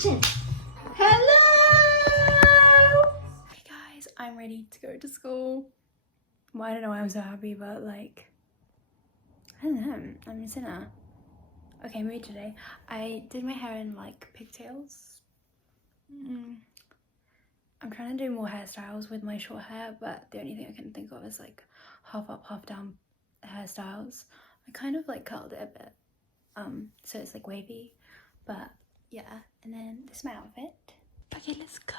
Action! Hello! Hey guys, I'm ready to go to school. Well, I don't know why I'm so happy, but like, I don't know, I'm a sinner. Okay, mood today. I did my hair in like pigtails. I'm trying to do more hairstyles with my short hair, but the only thing I can think of is like half up, half down hairstyles. I kind of like curled it a bit, so it's like wavy, but yeah. And then this is my outfit. Okay, let's go.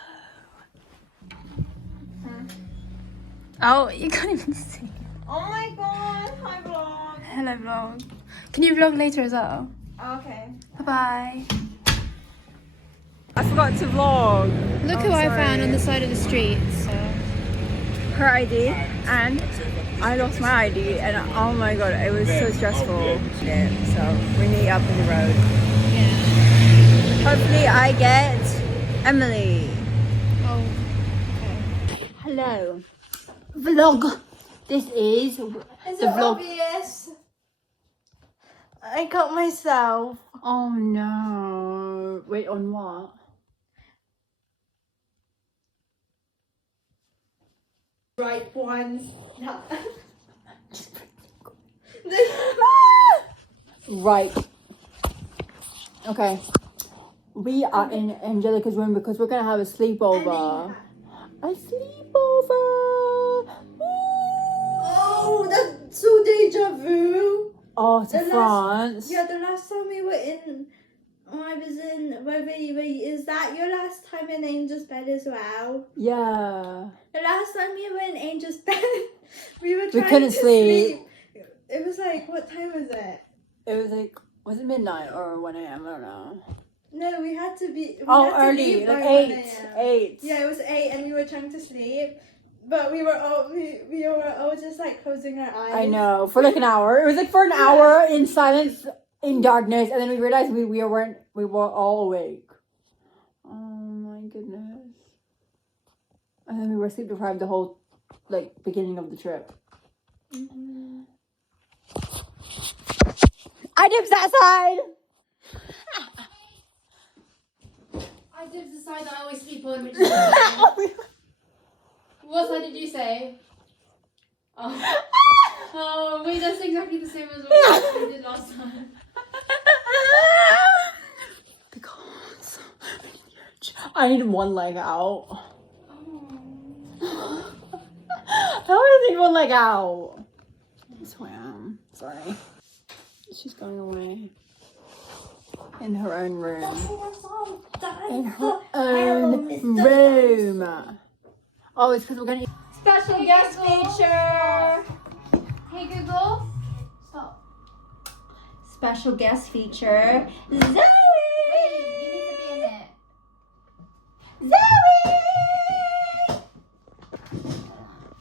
Oh, you can't even see. Oh my god, hi vlog. Hello vlog. Can you vlog later as well? Okay. Bye-bye. I forgot to vlog. Look who I found on the side of the street, so. Her ID, and I lost my ID, and oh my god, it was so stressful. Yeah, so we meet up on the road. Yeah. Hopefully I get Emily. Oh, okay. Hello. Vlog. This is the vlog. Obvious. I cut myself. Oh no. Wait, on what? Right ones. Right. Okay. We are in Angelica's room because we're gonna have a sleepover. A sleepover. Oh, that's so deja vu. Oh, to The last- France. Yeah, the last time we were in, I was in. Wait, is that your last time in Angel's bed as well? Yeah. The last time we were in Angel's bed, we were trying couldn't to sleep. It was like, what time was it? It was like, was it midnight or 1 a.m.? I don't know. No, we had to be. We Oh, had to early, leave like by 1 8. a.m. 8. Yeah, it was 8, and we were trying to sleep, but we were all just like closing our eyes. I know, for like an hour. It was like for an hour in silence, in darkness, and then we realized we were all awake. Oh my goodness. And then we were sleep deprived the whole like beginning of the trip. Mm-hmm. I dipped that side. I did the side that I always sleep on, which is what side did you say? Oh. Oh, wait, that's exactly the same as what we did last time. Because I need one leg out. Oh. How do I need one leg out? I swam. Sorry. She's going away. In her own room. In her own room. Oh, it's because we're gonna. Special guest feature. Hey Google, stop. Special guest feature. Zoe. Wait, you need to be in it.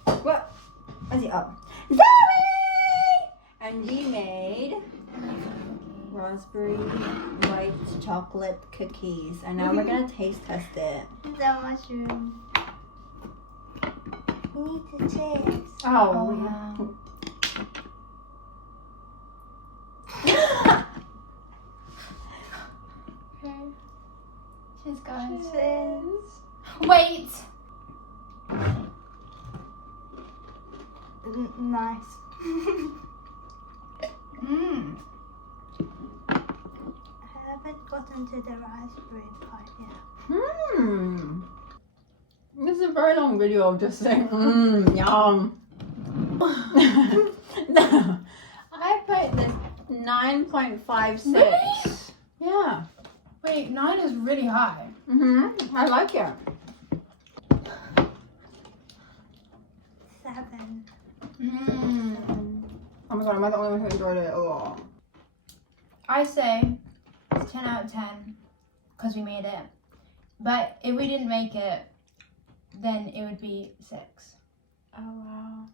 Zoe. What? Is it up? Zoe. And you made raspberry white chocolate cookies, and now we're gonna taste test it. The mushroom. We need to taste. Oh, wow. Okay. Cheers, guys. Cheers. Wait. Nice. Mmm. I haven't gotten to the raspberry part yet. This is a very long video of just saying, yum. I put this 9.56. Really? Yeah. Wait, 9 is really high. I like it. 7. Mmm. Oh my god, am I the only one who enjoyed it a lot? I say it's 10 out of 10 because we made it. But if we didn't make it, then it would be 6. Oh wow.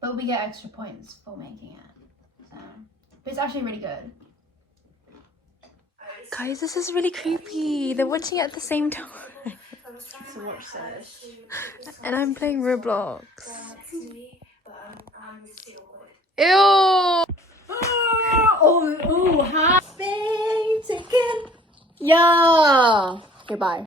But we get extra points for making it. So, but it's actually really good. Guys, this is really creepy. They're watching it at the same time. So watch this. And I'm playing Roblox. Ew! Oh, hi. Big chicken. Yeah. Okay, bye.